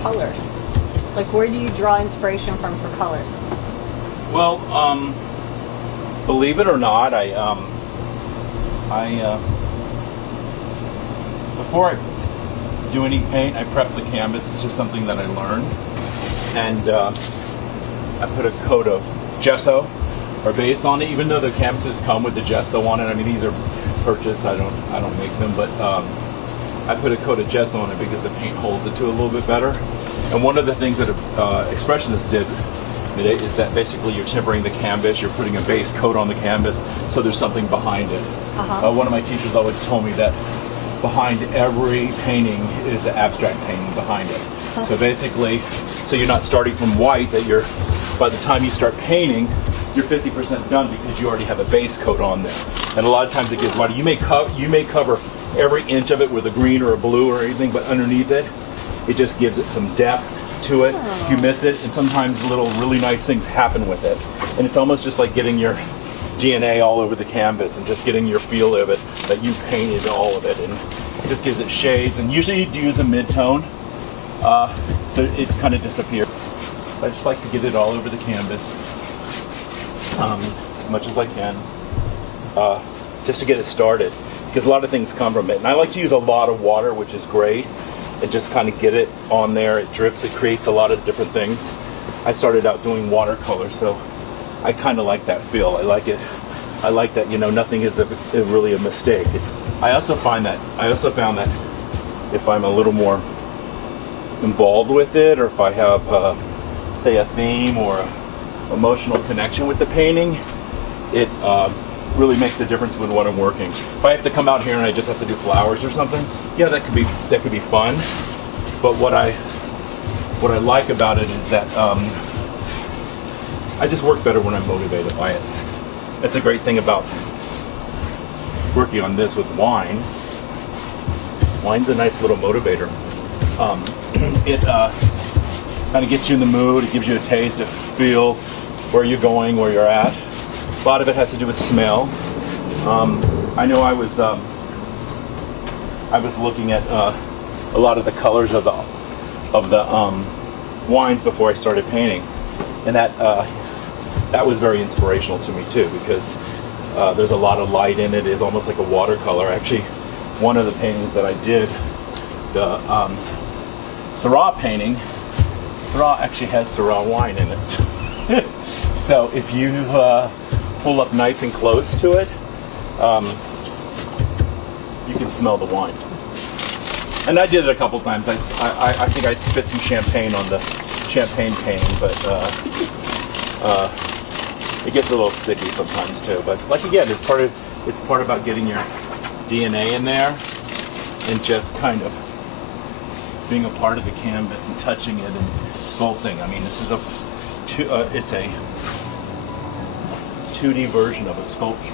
colors? Like, where do you draw inspiration from for colors? Well, believe it or not, before I do any paint, I prep the canvas. It's just something that I learned, and I put a coat of gesso or base on it. Even though the canvases come with the gesso on it, I mean these are purchased. I don't make them, but I put a coat of gesso on it because the paint holds it to a little bit better. And one of the things that expressionists did is that basically you're tempering the canvas, you're putting a base coat on the canvas, so there's something behind it. One of my teachers always told me that behind every painting is an abstract painting behind it. So basically, so you're not starting from white, that you're, by the time you start painting, you're 50% done because you already have a base coat on there. And a lot of times it gets white. You may cover every inch of it with a green or a blue or anything, but underneath it, it just gives it some depth to it. You miss it, and sometimes little really nice things happen with it. And it's almost just like getting your DNA all over the canvas and just getting your feel of it, that you painted all of it, and it just gives it shades. And usually you'd use a mid-tone, so it kind of disappears. I just like to get it all over the canvas, as much as I can, just to get it started, because a lot of things come from it. And I like to use a lot of water, which is great, and just kind of get it on there. It drips, it creates a lot of different things. I started out doing watercolor, so I kind of like that feel. I like it. I like that, you know, nothing is really a mistake. I also found that if I'm a little more involved with it, or if I have, say, a theme or an emotional connection with the painting, it really makes a difference with what I'm working. If I have to come out here and I just have to do flowers or something, yeah, that could be fun. But what I like about it is that I just work better when I'm motivated by it. That's a great thing about working on this with wine. Wine's a nice little motivator. It kind of gets you in the mood. It gives you a taste, a feel where you're going, where you're at. A lot of it has to do with smell. I know I was looking at a lot of the colors of the wines before I started painting, and that was very inspirational to me too, because there's a lot of light in it. It's almost like a watercolor. Actually, one of the paintings that I did, the Syrah painting, Syrah actually has Syrah wine in it. So if you pull up nice and close to it, you can smell the wine. And I did it a couple times. I think I spit some champagne on the champagne painting, but it gets a little sticky sometimes too. But like again, it's part about getting your DNA in there and just kind of being a part of the canvas and touching it and sculpting. I mean, this is it's a 2D version of a sculpture.